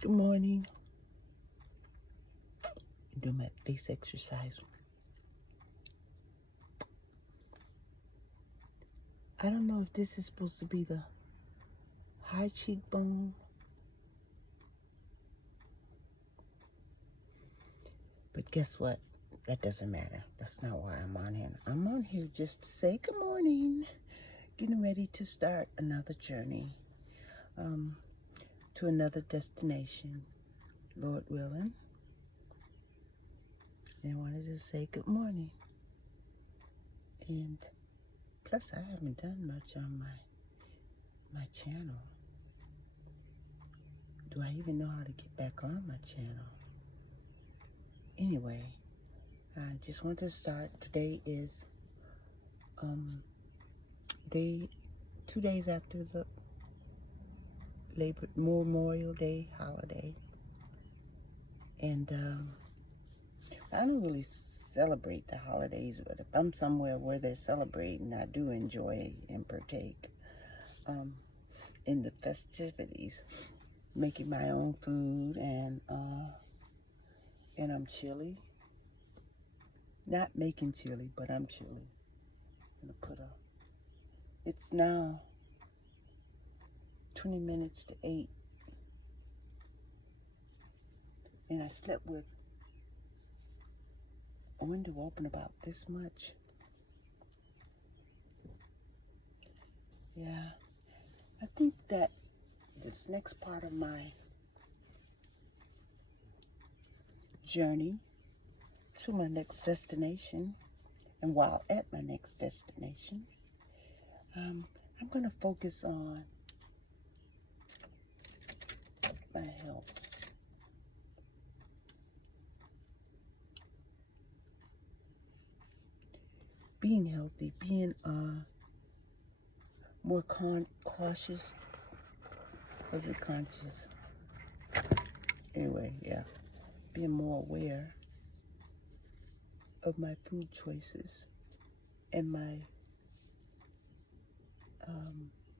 Good morning. Do my face exercise. I don't know if this is supposed to be the high cheekbone, but guess what? That doesn't matter. That's not why I'm on here. I'm on here just to say good morning. Getting ready to start another journey to another destination, Lord willing. And I wanted to say good morning. And plus, I haven't done much on my channel. Do I even know how to get back on my channel? Anyway, I just want to start. Today is 2 days after the Memorial Day holiday, and I don't really celebrate the holidays, but if I'm somewhere where they're celebrating, I do enjoy and partake in the festivities, making my own food, and I'm chilly. Not making chili, but I'm chilly. I'm gonna it's now 20 minutes to 8, and I slept with a window open about this much. Yeah, I think that this next part of my journey to my next destination, and while at my next destination, I'm going to focus on my health. Being healthy, being more cautious. Was it conscious? Anyway, yeah. Being more aware of my food choices and my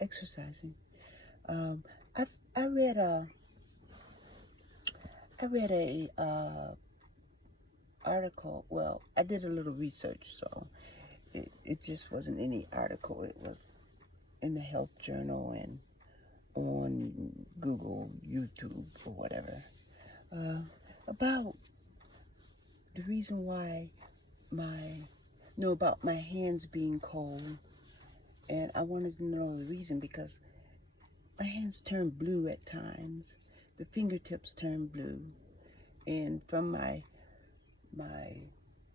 exercising. I read a article. Well, I did a little research, so it just wasn't any article. It was in the health journal and on Google, YouTube, or whatever, about the reason why about my hands being cold. And I wanted to know the reason because my hands turn blue at times. The fingertips turn blue. And from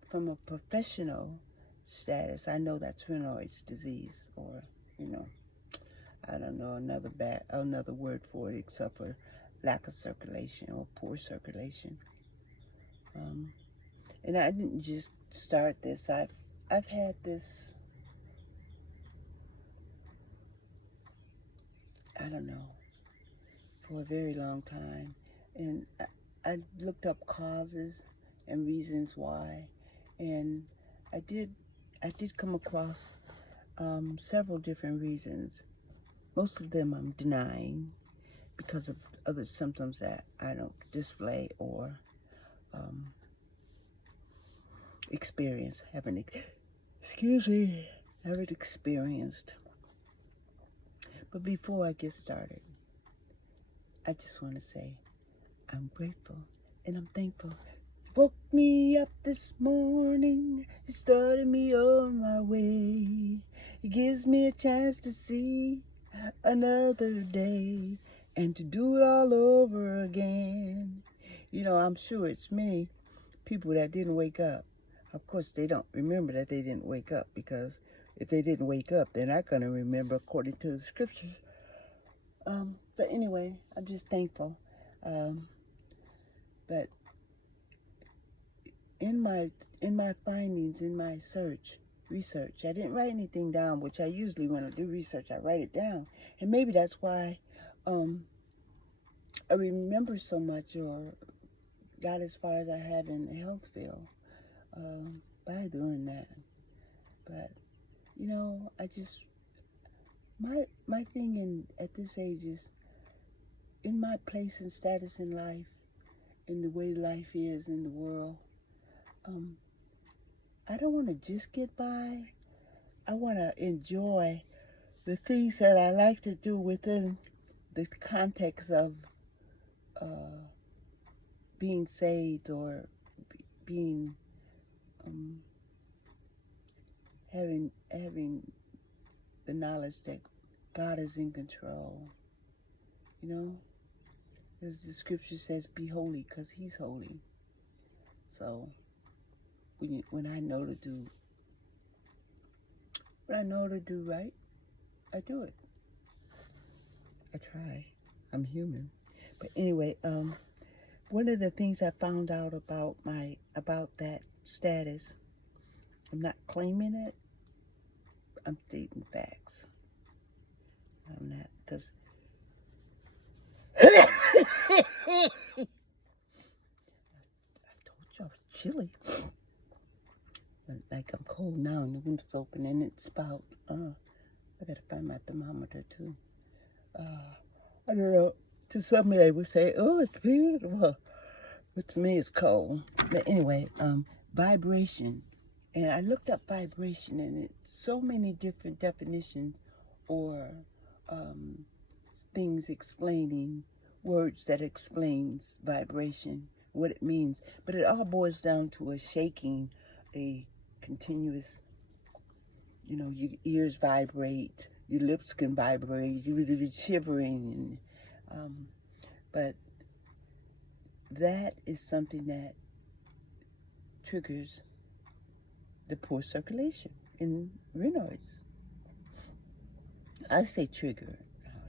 from a professional status, I know that's Raynaud's disease, or, I don't know another word for it except for lack of circulation or poor circulation. And I didn't just start this. I've had this, I don't know, for a very long time. And I looked up causes and reasons why, and I did come across several different reasons. Most of them I'm denying because of other symptoms that I don't display or experience. Haven't experienced. But before I get started, I just want to say I'm grateful and I'm thankful. Woke me up this morning, he started me on my way. He gives me a chance to see another day and to do it all over again. I'm sure it's many people that didn't wake up. Of course, they don't remember that they didn't wake up, because if they didn't wake up, they're not going to remember according to the scriptures. But anyway, I'm just thankful. But in my findings, in my research, I didn't write anything down, which I usually, when I do research, I write it down. And maybe that's why I remember so much, or got as far as I have in the health field by doing that. But I just my thing at this age is in my place and status in life, in the way life is in the world, I don't want to just get by. I want to enjoy the things that I like to do within the context of being saved or being having the knowledge that God is in control. You know, as the scripture says, "Be holy, because He's holy." So when I know to do right, I do it. I try. I'm human. But anyway, one of the things I found out about that status, I'm not claiming it. I'm stating facts. I'm not, because I told you I was chilly. Like I'm cold now, and the window's open and it's about. I gotta find my thermometer too. I don't know. To somebody they would say, "Oh, it's beautiful," but to me, it's cold. But anyway, vibration, and I looked up vibration, and it's so many different definitions, or things explaining words that explains vibration, what it means. But it all boils down to a shaking, a continuous. Your ears vibrate, your lips can vibrate, you're shivering, but that is something that triggers the poor circulation in Raynaud's. I say trigger.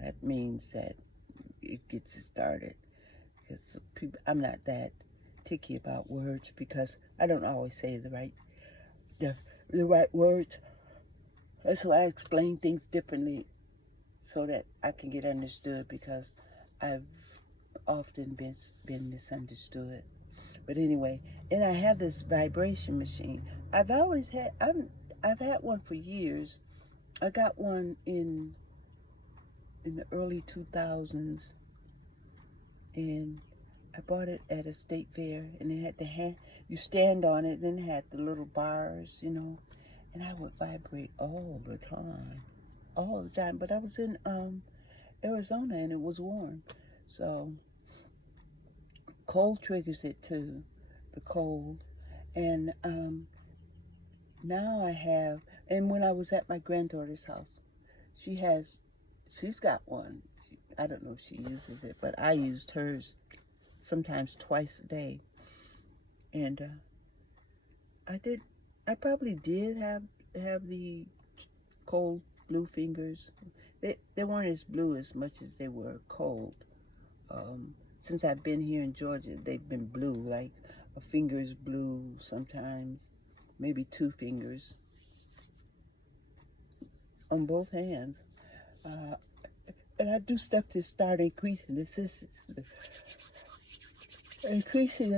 That means that it gets it started. Because I'm not that ticky about words because I don't always say the right words. That's why I explain things differently so that I can get understood, because I've often been misunderstood. But anyway, and I have this vibration machine. I've had one for years. I got one in the early 2000s, and I bought it at a state fair, and it had you stand on it, and it had the little bars, and I would vibrate all the time. But I was in Arizona, and it was warm, so cold triggers it too, the cold. And now I have, and when I was at my granddaughter's house, she's got one. I don't know if she uses it, but I used hers sometimes twice a day. And I probably did have the cold blue fingers. They weren't as blue as much as they were cold. Since I've been here in Georgia, they've been blue, like a finger's blue sometimes, maybe two fingers on both hands. And I do stuff to start increasing the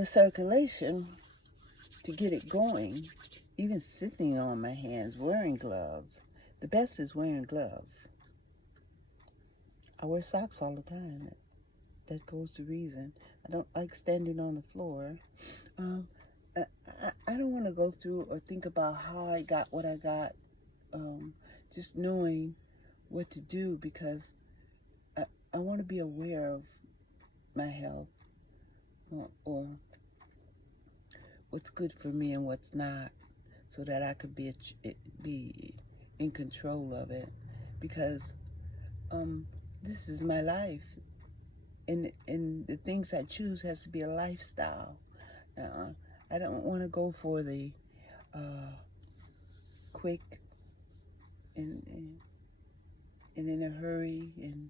circulation to get it going. Even sitting on my hands, wearing gloves. The best is wearing gloves. I wear socks all the time. That goes to reason. I don't like standing on the floor. I don't want to go through or think about how I got what I got. Just knowing what to do, because I want to be aware of my health, or what's good for me and what's not, so that I could be in control of it, because this is my life, and the things I choose has to be a lifestyle. I don't want to go for the quick and in a hurry and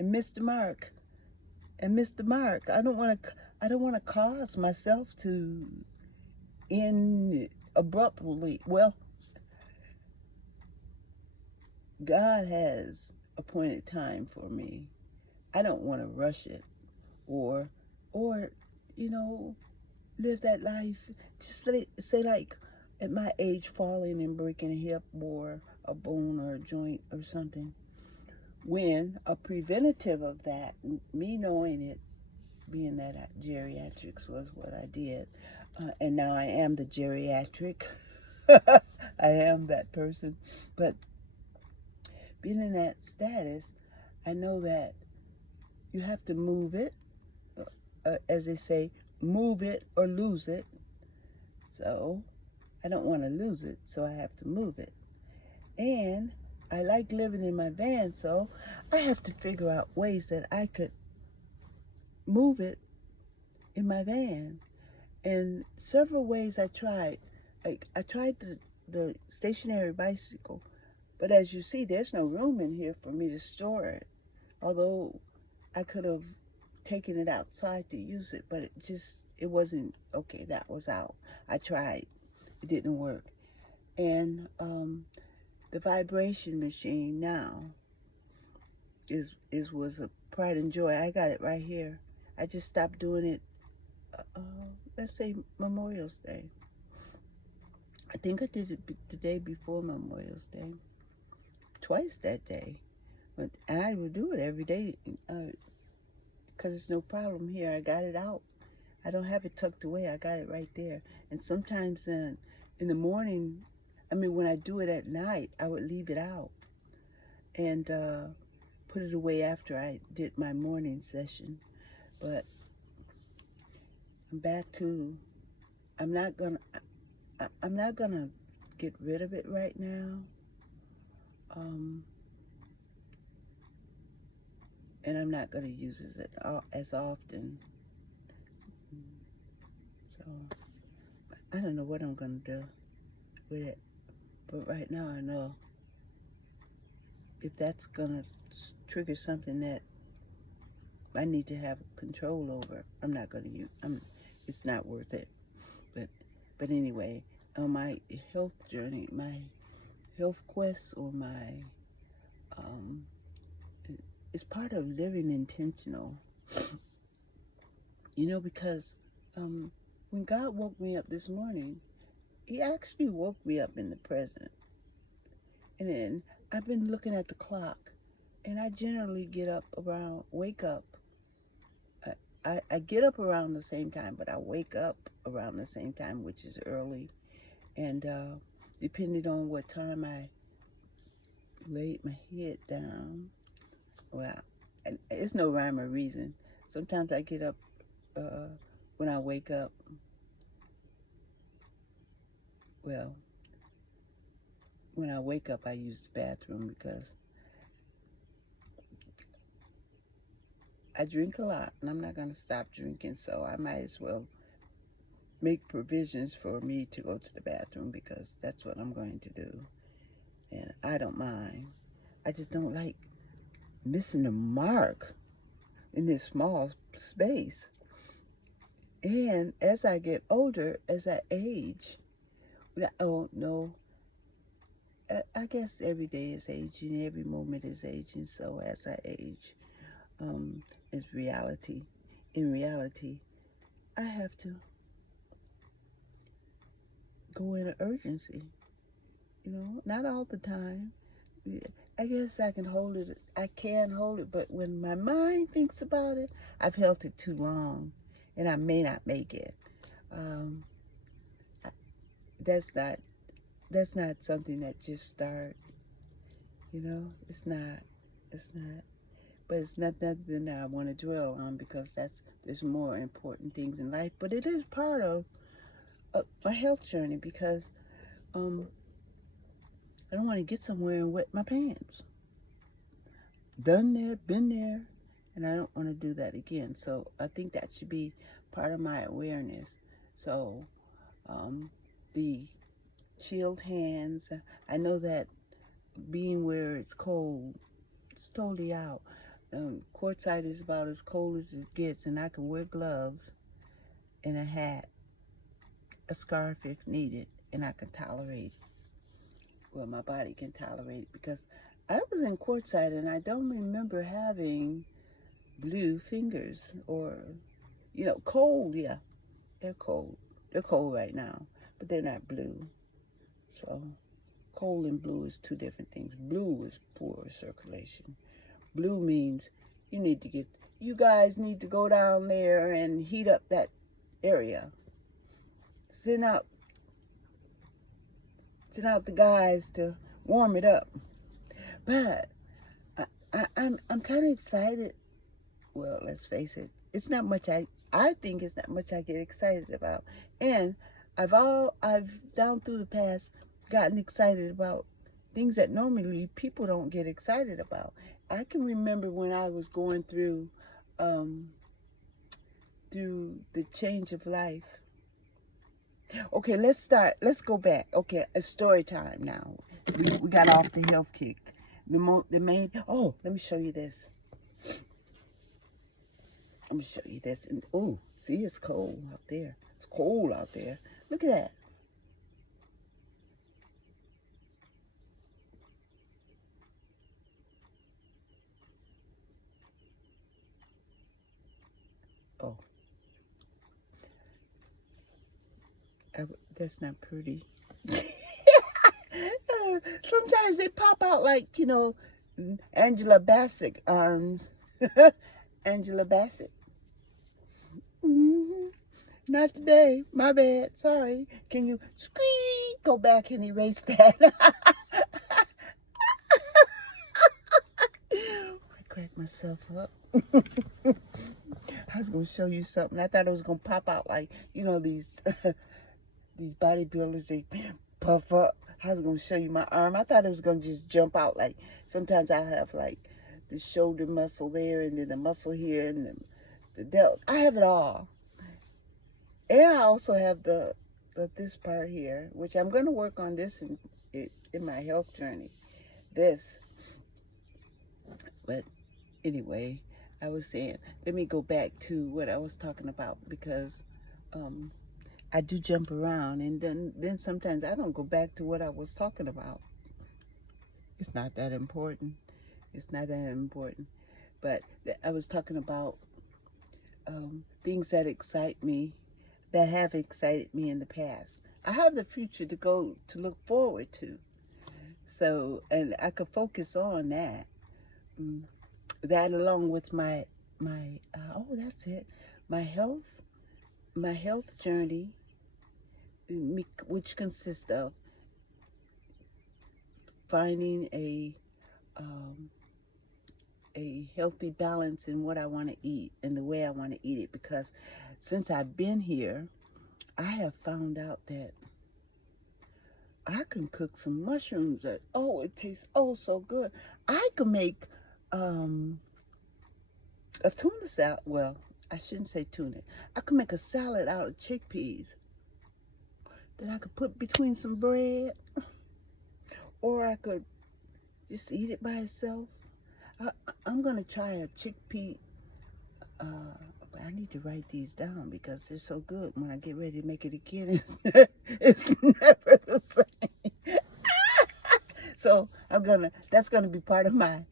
miss the mark. I don't want to cause myself to end abruptly. Well, God has appointed time for me. I don't want to rush it, or live that life. Just say like at my age, falling and breaking a hip or a bone or a joint or something. when a preventative of that, me knowing it, being that geriatrics was what I did, and now I am the geriatric. I am that person. But being in that status, I know that you have to move it, as they say, move it or lose it. So I don't want to lose it, so I have to move it. And I like living in my van, so I have to figure out ways that I could move it in my van. And several ways I tried. I tried the stationary bicycle, but as you see, there's no room in here for me to store it. Although I could have taken it outside to use it, but it wasn't, okay, that was out. I tried. It didn't work. And the vibration machine now was a pride and joy. I got it right here. I just stopped doing it, let's say Memorial's Day. I think I did it the day before Memorial's Day, twice that day. And I would do it every day because it's no problem here. I got it out. I don't have it tucked away. I got it right there. And sometimes in the morning, when I do it at night, I would leave it out and put it away after I did my morning session. But I'm back to, I'm not gonna get rid of it right now. And I'm not gonna use it as often. So I don't know what I'm gonna do with it. But right now I know if that's gonna trigger something that I need to have control over, I'm not gonna use. It's not worth it. But anyway, on my health journey, my health quest, or my it's part of living intentional. Because when God woke me up this morning, He actually woke me up in the present. And then I've been looking at the clock, and I generally wake up. I get up around the same time, but I wake up around the same time, which is early. And depending on what time I laid my head down, well, it's no rhyme or reason. Sometimes I get up when I wake up. Well, when I wake up, I use the bathroom because I drink a lot, and I'm not going to stop drinking, so I might as well make provisions for me to go to the bathroom, because that's what I'm going to do. And I don't mind. I just don't like missing the mark in this small space. And as I get older, as I age, oh no, I guess every day is aging, every moment is aging. So as I age, is reality. In reality, I have to go in an urgency. Not all the time. I guess I can hold it. I can hold it, but when my mind thinks about it, I've held it too long, and I may not make it. That's not something that just start. It's not. But it's not nothing that I want to dwell on, because there's more important things in life. But it is part of my health journey, because I don't want to get somewhere and wet my pants. Done there, been there, and I don't want to do that again. So I think that should be part of my awareness. So the chilled hands, I know that being where it's cold, it's totally out. Courtside is about as cold as it gets, and I can wear gloves and a hat, a scarf if needed, and I can tolerate it. Well, my body can tolerate it, because I was in courtside and I don't remember having blue fingers, or, cold. Yeah, they're cold. They're cold right now, but they're not blue. So cold and blue is two different things. Blue is poor circulation, Blue means you guys need to go down there and heat up that area. Send out the guys to warm it up. But I'm kind of excited. Well, let's face it. It's not much I think it's not much I get excited about. And I've down through the past gotten excited about things that normally people don't get excited about. I can remember when I was going through the change of life. Okay, let's go back. Okay, it's story time now. We got off the health kick. The main, oh, let me show you this. Let me show you this. And oh, see, it's cold out there. It's cold out there. Look at that. Oh, that's not pretty. Sometimes they pop out like, Angela Bassett arms. Angela Bassett. Not today. My bad. Sorry. Can you go back and erase that? I cracked myself up. I was going to show you something. I thought it was going to pop out like, these these bodybuilders, they puff up. I was going to show you my arm. I thought it was going to just jump out. Like, sometimes I have, like, the shoulder muscle there, and then the muscle here, and then the delt. I have it all. And I also have this part here, which I'm going to work on this in my health journey. This. But anyway, I was saying, let me go back to what I was talking about, because I do jump around, and then sometimes I don't go back to what I was talking about. It's not that important. It's not that important. But I was talking about things that excite me, that have excited me in the past. I have the future to look forward to. So, and I could focus on that. That along with my that's it. My health journey, which consists of finding a healthy balance in what I want to eat and the way I want to eat it. Because since I've been here, I have found out that I can cook some mushrooms that, it tastes so good. I can make a tuna salad. Well, I shouldn't say tuna. I can make a salad out of chickpeas that I could put between some bread, or I could just eat it by itself. I'm going to try a chickpea. But I need to write these down because they're so good. When I get ready to make it again, it's never the same. So that's gonna be part of my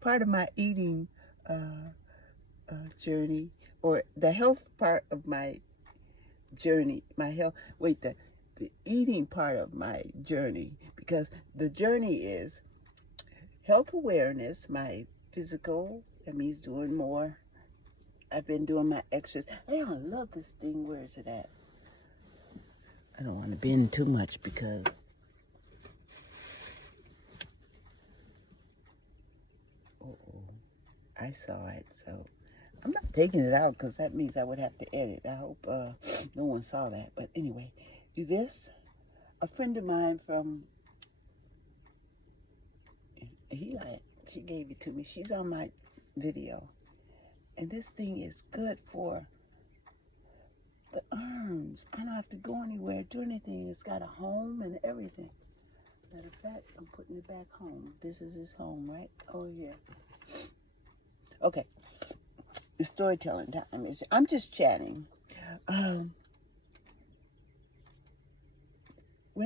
part of my eating journey, or the health part of my journey. The eating part of my journey, because the journey is health awareness, my physical. That means doing more. I've been doing my extras. I love this thing. Where is it at? I don't want to bend too much because I saw it. So I'm not taking it out because that means I would have to edit. I hope no one saw that. But anyway, do this. A friend of mine from she gave it to me. She's on my video. And this thing is good for the arms. I don't have to go anywhere, do anything. It's got a home and everything. Matter of fact, I'm putting it back home. This is his home, right? Oh, yeah. Okay. The storytelling time is, I'm just chatting. When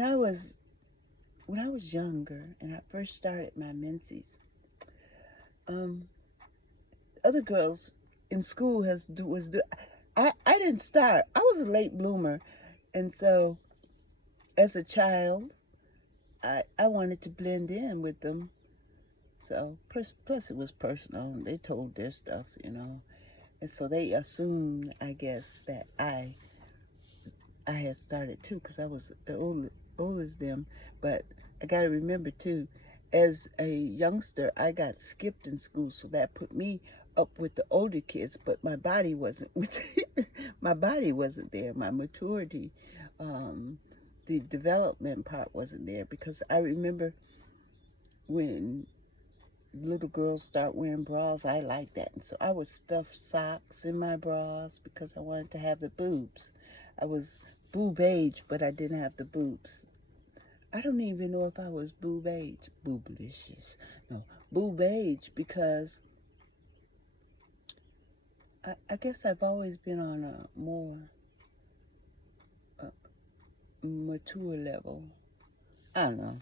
I was younger and I first started my menses, other girls in school I didn't start. I was a late bloomer, and so as a child, I wanted to blend in with them, So, plus it was personal. They told their stuff, and so they assumed, I guess, that I had started too, because I was the old as them. But I got to remember too, as a youngster, I got skipped in school, so that put me up with the older kids. But my body wasn't with my body wasn't there. My maturity, the development part wasn't there, because I remember when little girls start wearing bras, I like that. And so I would stuff socks in my bras because I wanted to have the boobs. I was boob age, but I didn't have the boobs. I don't even know if I was boob age. Booblicious. No, boob age, because I guess I've always been on a more mature level. I don't know.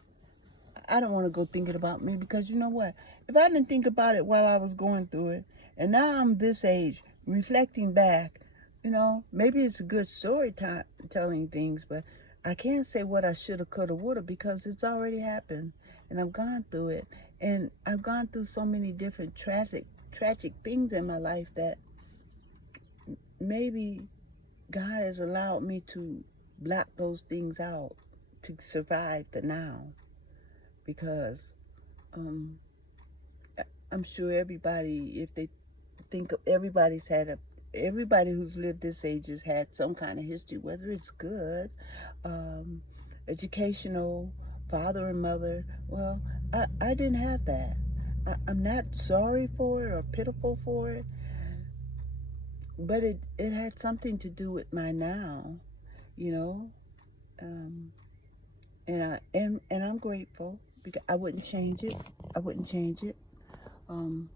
I don't want to go thinking about me, because you know what? If I didn't think about it while I was going through it, and now I'm this age, reflecting back, maybe it's a good story telling things, but I can't say what I shoulda, coulda, woulda, because it's already happened, and I've gone through it, and I've gone through so many different tragic things in my life that maybe God has allowed me to block those things out to survive the now, because I'm sure everybody, if they think of, everybody who's lived this age has had some kind of history, whether it's good, um, educational, father and mother. Well, I didn't have that. I'm not sorry for it or pitiful for it, but it had something to do with my now, you know. Um, and I'm grateful, because I wouldn't change it. I wouldn't change it. Um,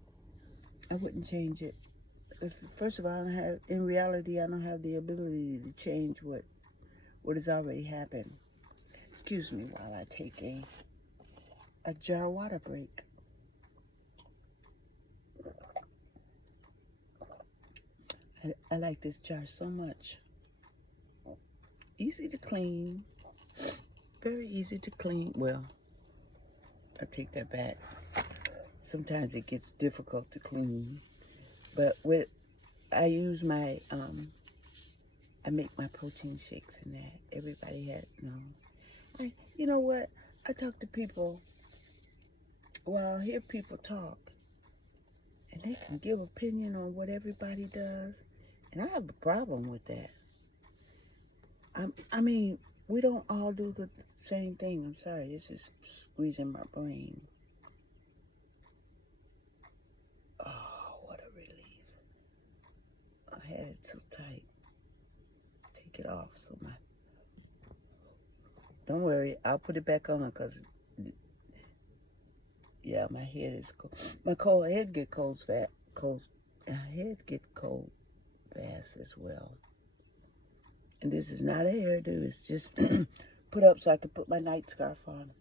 I wouldn't change it. Because first of all, in reality, I don't have the ability to change what has already happened. Excuse me while I take a jar water break. I like this jar so much. Easy to clean. Very easy to clean. Well, I take that back. Sometimes it gets difficult to clean. But I use my, I make my protein shakes in that. Everybody had, you know what? I talk to people, well, I hear people talk, and they can give opinion on what everybody does, and I have a problem with that. I mean, we don't all do the same thing. I'm sorry, this is squeezing my brain. Oh, what a relief. I had it too tight. Take it off so my... Don't worry, I'll put it back on, because, yeah, my head is cold. My head get cold fast. Head get cold fast as well. And this is not a hairdo. It's just put up so I can put my night scarf on.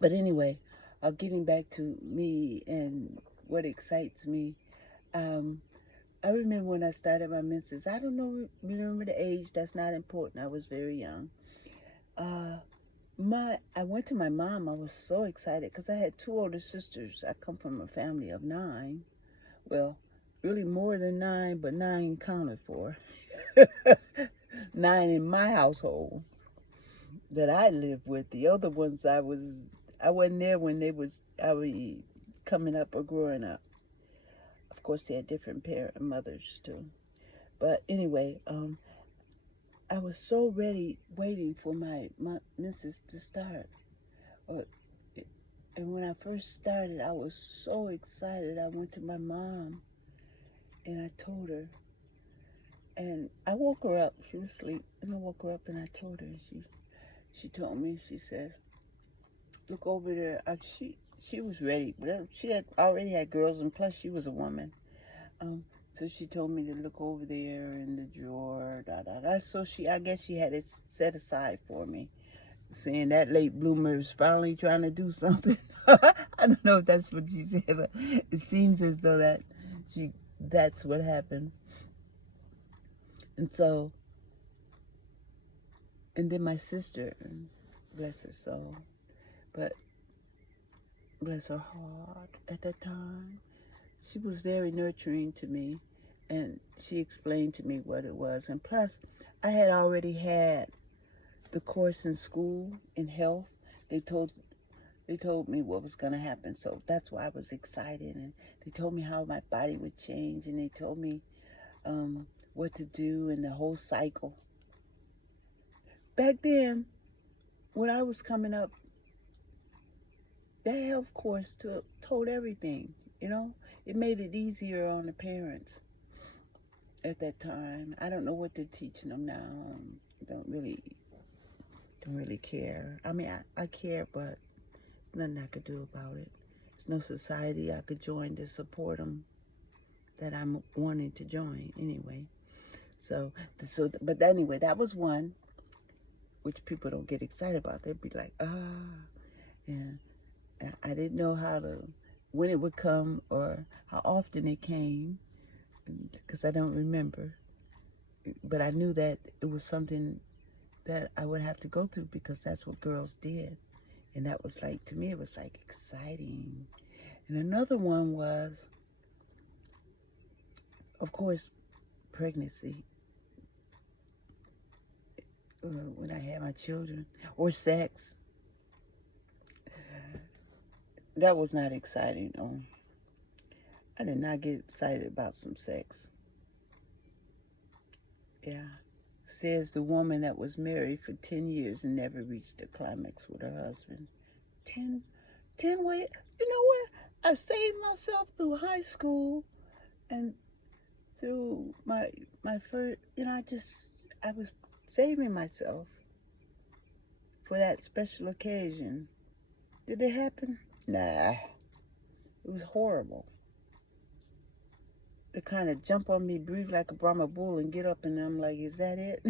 But anyway, getting back to me and what excites me. I remember when I started my menses. I don't know, remember the age. That's not important. I was very young. I went to my mom. I was so excited because I had 2 older sisters. I come from a family of 9. Well, really more than 9, but 9 counted for. 9 in my household that I lived with. The other ones I wasn't there when I was coming up or growing up. Of course, they had different mothers too. But anyway, I was so ready, waiting for my menses to start. And when I first started, I was so excited. I went to my mom and I told her. And I woke her up. She was asleep. And I woke her up and I told her. And she told me, she says, look over there. She was ready. She had already had girls, and plus she was a woman. So she told me to look over there in the drawer, So I guess she had it set aside for me, saying that late bloomer is finally trying to do something. I don't know if that's what she said, but it seems as though that's what happened. And so, and then my sister, bless her soul, but bless her heart, at that time. She was very nurturing to me, and she explained to me what it was. And plus, I had already had the course in school in health. They told they told me what was going to happen, so that's why I was excited. And they told me how my body would change, and they told me what to do and the whole cycle. Back then, when I was coming up, that health course told everything. You know, it made it easier on the parents at that time. I don't know what they're teaching them now. Don't really care. I mean, I care, but there's nothing I could do about it. There's no society I could join to support them that I'm wanting to join anyway. But anyway, that was one which people don't get excited about. They'd be like, and I didn't know when it would come or how often it came, because I don't remember. But I knew that it was something that I would have to go through because that's what girls did. And that was like, to me, it was like exciting. And another one was, of course, pregnancy. When I had my children, or sex. That was not exciting. I did not get excited about some sex. Yeah. Says the woman that was married for 10 years and never reached a climax with her husband. 10 what? You know what? I saved myself through high school and through my first, I was saving myself for that special occasion. Did it happen? Nah. It was horrible. They kind of jump on me, breathe like a Brahma bull, and get up, and I'm like, is that it?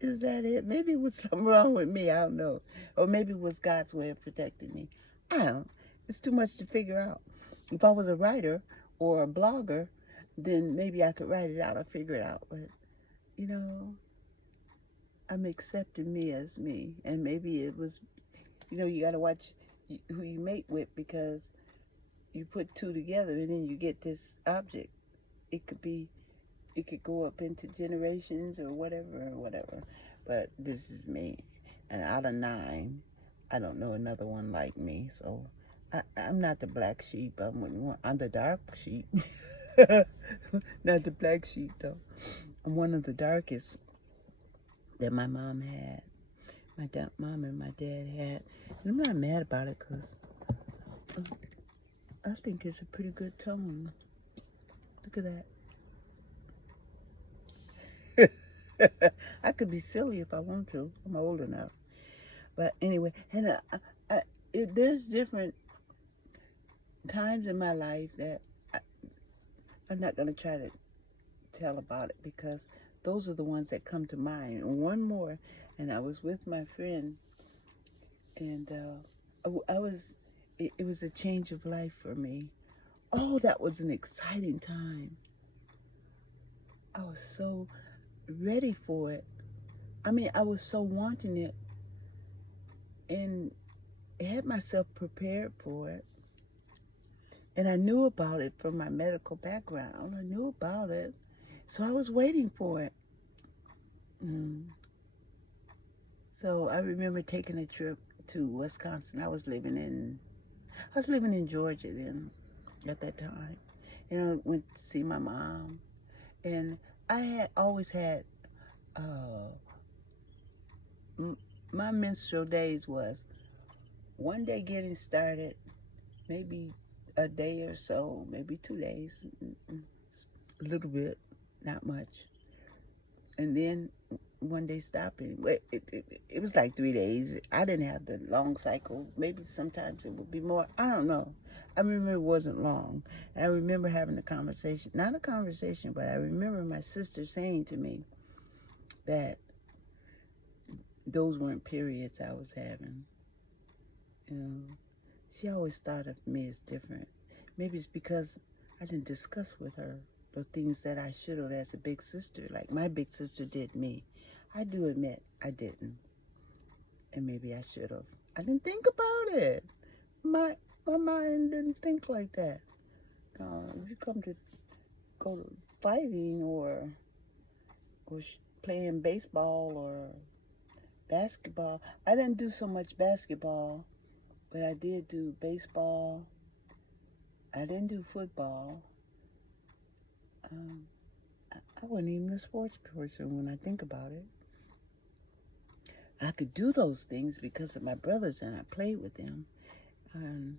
Is that it? Maybe it was something wrong with me. I don't know. Or maybe it was God's way of protecting me. I don't know. It's too much to figure out. If I was a writer or a blogger, then maybe I could write it out or figure it out. But, I'm accepting me as me. And maybe it was, you got to watch who you mate with, because you put two together and then you get this object. It could go up into generations or whatever. But this is me. And out of 9, I don't know another one like me. So I'm not the black sheep. I'm the dark sheep. Not the black sheep, though. I'm one of the darkest that my mom had. My mom and my dad had. And I'm not mad about it, because I think it's a pretty good tone. Look at that. I could be silly if I want to. I'm old enough. But anyway, and there's different times in my life that I'm not going to try to tell about it, because those are the ones that come to mind. And one more, and I was with my friend, and it was a change of life for me. Oh, that was an exciting time. I was so ready for it. I mean, I was so wanting it, and had myself prepared for it. And I knew about it from my medical background. I knew about it. So I was waiting for it. So I remember taking a trip to Wisconsin. I was living in Georgia then, at that time. I went to see my mom. And I had always had, my menstrual days was one day getting started, maybe a day or so, maybe 2 days, a little bit, not much. And then one day stopping. It was like 3 days. I didn't have the long cycle. Maybe sometimes it would be more. I don't know. I remember it wasn't long. I remember having a conversation. Not a conversation, but I remember my sister saying to me that those weren't periods I was having. She always thought of me as different. Maybe it's because I didn't discuss with her the things that I should have as a big sister, like my big sister did me. I do admit I didn't. And maybe I should have. I didn't think about it. My mind didn't think like that. If you come to go to fighting or playing baseball or basketball, I didn't do so much basketball, but I did do baseball. I didn't do football. I wasn't even a sports person when I think about it. I could do those things because of my brothers and I played with them. And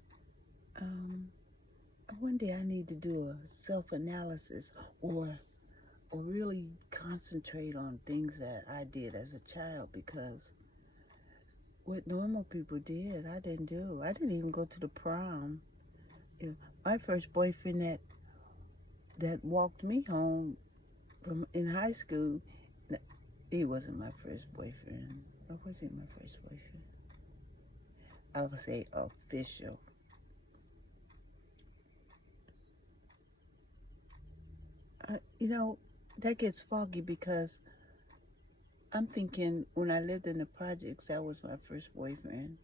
one day I need to do a self-analysis or really concentrate on things that I did as a child, because what normal people did, I didn't do. I didn't even go to the prom. You know, my first boyfriend that walked me home from in high school, he wasn't my first boyfriend. Or was he my first boyfriend? I would say official. You know, that gets foggy because I'm thinking when I lived in the projects, that was my first boyfriend.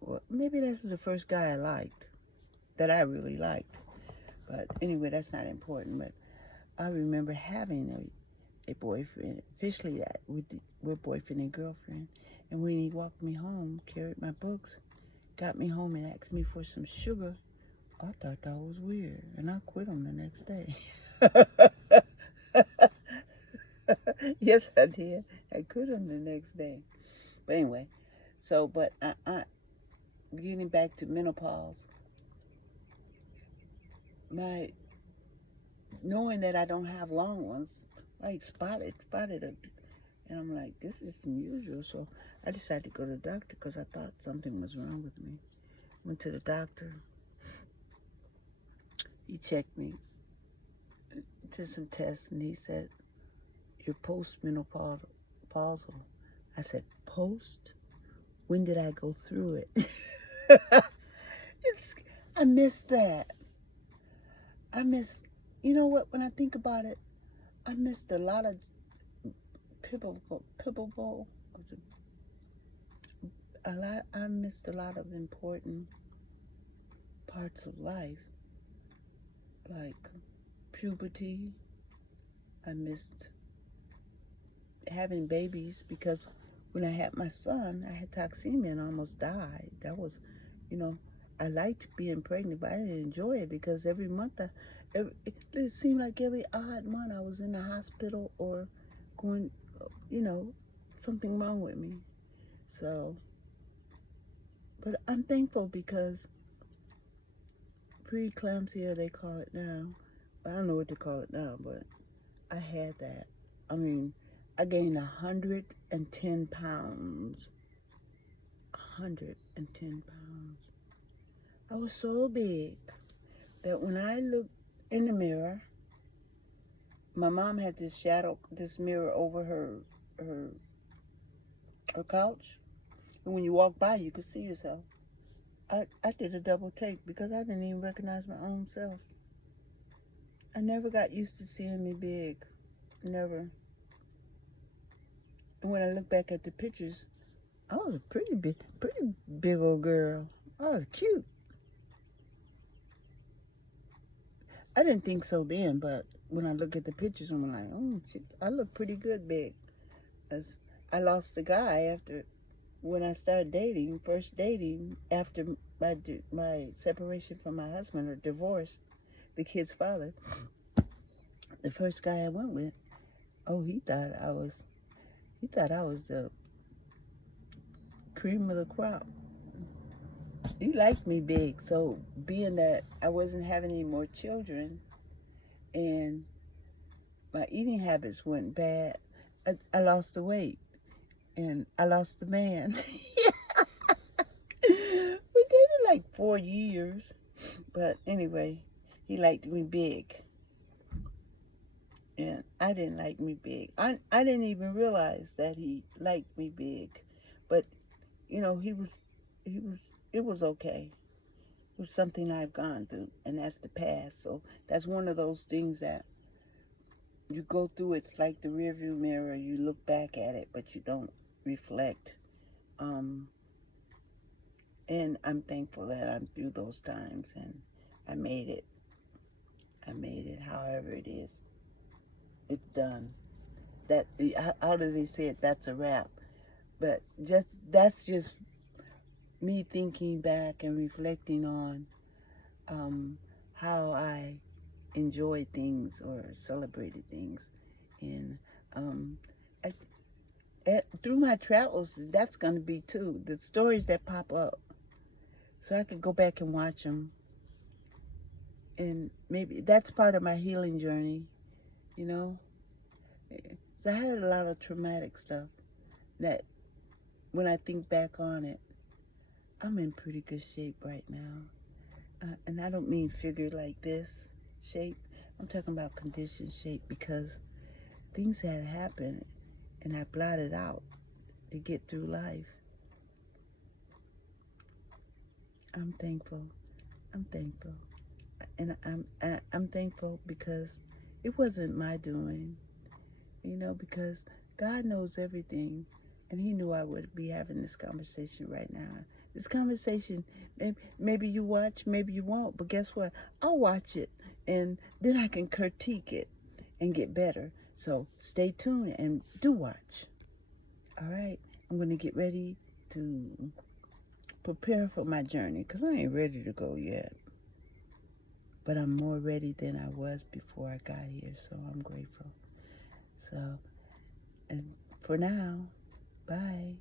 Well, maybe that was the first guy I liked, that I really liked. But anyway, that's not important. But I remember having a boyfriend, officially that, we're boyfriend and girlfriend. And when he walked me home, carried my books, got me home and asked me for some sugar, I thought that was weird. And I quit him the next day. Yes, I did. I quit him the next day. But anyway, but I getting back to menopause, knowing that I don't have long ones, like spotted it, and I'm like, this is unusual. So I decided to go to the doctor because I thought something was wrong with me. Went to the doctor. He checked me, did some tests, and he said, you're postmenopausal. I said, post? When did I go through it? I miss that. You know what, when I think about it, I missed a lot of pickleball. I missed a lot of important parts of life, like puberty. I missed having babies because when I had my son, I had toxemia and almost died. That was, I liked being pregnant, but I didn't enjoy it because every month, it seemed like every odd month I was in the hospital or going, something wrong with me. So, but I'm thankful because preeclampsia, they call it now. I don't know what they call it now, but I had that. I mean, I gained 110 pounds. 110 pounds. I was so big that when I looked in the mirror, my mom had this mirror over her couch. And when you walk by, you could see yourself. I did a double take because I didn't even recognize my own self. I never got used to seeing me big. Never. And when I look back at the pictures, I was a pretty big old girl. I was cute. I didn't think so then, but when I look at the pictures, I'm like, oh, shit, I look pretty good big. As I lost the guy when I started first dating after my separation from my husband or divorce, the kid's father. The first guy I went with, he thought I was the cream of the crop. He liked me big, so being that I wasn't having any more children and my eating habits went bad, I lost the weight and I lost the man. We dated like 4 years, but anyway, he liked me big. And I didn't like me big. I didn't even realize that he liked me big. But, it was okay. It was something I've gone through, and that's the past. So that's one of those things that you go through. It's like the rearview mirror. You look back at it, but you don't reflect. And I'm thankful that I'm through those times and I made it. I made it. However it is, it's done. That how do they say it? That's a wrap. But that's just me thinking back and reflecting on how I enjoyed things or celebrated things, and um, I, through my travels, that's going to be too the stories that pop up, so I could go back and watch them, and maybe that's part of my healing journey, you know. So I had a lot of traumatic stuff that, when I think back on it, I'm in pretty good shape right now. And I don't mean figure like this shape. I'm talking about condition shape, because things had happened and I blotted out to get through life. I'm thankful. I'm thankful. And I'm thankful because it wasn't my doing, because God knows everything. And he knew I would be having this conversation right now. This conversation, maybe you watch, maybe you won't, but guess what? I'll watch it, and then I can critique it and get better. So stay tuned and do watch. All right? I'm going to get ready to prepare for my journey, because I ain't ready to go yet. But I'm more ready than I was before I got here, so I'm grateful. So, and for now, bye.